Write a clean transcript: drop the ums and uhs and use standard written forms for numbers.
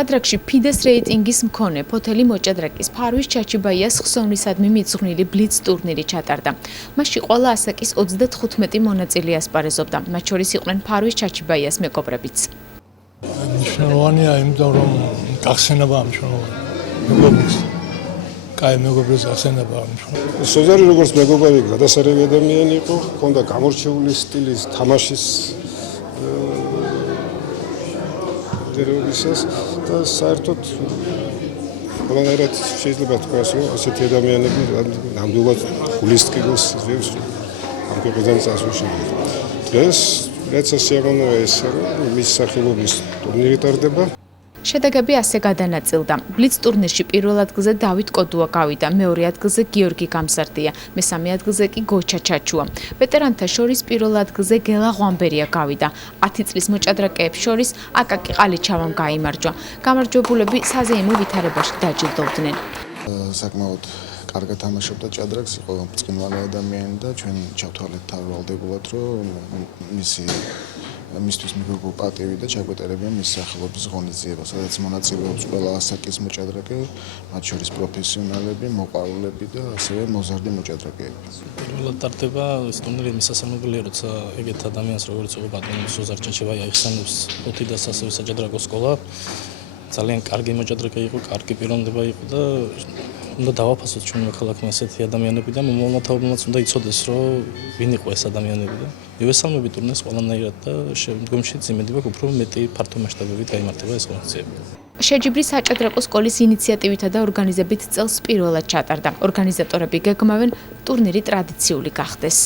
ჭადრაკში ფიდეს რეიტინგის მქონე ფოთელი მოჭადრაკის ფარვის ჩაჩიბაიას ხსოვნისადმი მიძღვნილი ბლიც ტურნირი ჩატარდა. მასში ყველა ასაკის 35 მონაწილე ასპარეზობდა, მათ შორის იყვნენ ფარვის ჩაჩიბაიას მეკობრებიც. მნიშვნელოვანია, იმიტომ რომ გახსენებაა მნიშვნელოვანი. მეგობრებს. კაი მეგობრებს გახსენებაა მნიშვნელოვანი. სოზარი როგორც მეგობარი გადასარევი ადამიანი იყო, ჰქონდა გამორჩეული სტილის თამაშის დერევისას და საერთოდ ყველანაირად შეიძლება თქვას, რომ ასეთი ადამიანები ნამდვილად გულისტკილს ზევს ამ ქვეყნიდან წასულში. დღეს რაც სიამოვნოა ეს, რომ მის სახელობის ტურნირი ტარდება. შედეგები ასე გადანაწილდა. ბლიც ტურნირში პირველ ადგილზე დავით კოდუა გავიდა, მეორე ადგილზე გიორგი გამსარდია, მესამე ადგილზე კი გოჩა ჩაჩუა. ვეტერანთა შორის პირველ ადგილზე გელა ღვამბერია გავიდა. 10 წლის მოჭადრაკეებს შორის აკაკი ყალიჩავამ გაიმარჯვა. გამარჯვებულები საზეიმო ვითარებაში დაჯილდოვდნენ. საკმაოდ კარგად თამაშობდა ჭადრაკს, იყო ბრწყინვალე ადამიანი და ჩვენ ჩავთვალეთ თავალდებულად, რომ მისთვის მიგობრულ პატივი და ჩაგვეტარებიან მის სახელობის ღონისძიება, სადაც მონაწილეობს ყველა ასაკის მოჭადრაკე, მათ შორის პროფესიონალები, მოყვარულები და ასევე მოზარდი მოჭადრაკეები. პირველად ტარდება ეს ტურნირი მისასალმებელია, როცა ეგეთ ადამიანს როგორც იყო ბატონი სოზარ ჩაჩიბაია იხსენებს 5 და ასევე საჭადრაკო სკოლა. ძალიან კარგი მოჭადრაკე იყო, კარგი პიროვნება იყო და უნდა დავაფასოთ ჩვენმა ქალაქმა ასეთი ადამიანები და მომავალმა თაობამაც უნდა იცოდეს, რომ ვინ იყო ეს ადამიანები და მივესალმებით ტურნეს ყველანაირად და შემდგომში იმედი მაქვს უფრო მეტი ფართო მასშტაბებით გაიმართება ეს ღონისძიება. შეჯიბრის საჭადრაკო სკოლის ინიციატივითა და ორგანიზებით წელს პირველად ჩატარდა. ორგანიზატორები გეგმავენ ტურნირი ტრადიციული გახდეს.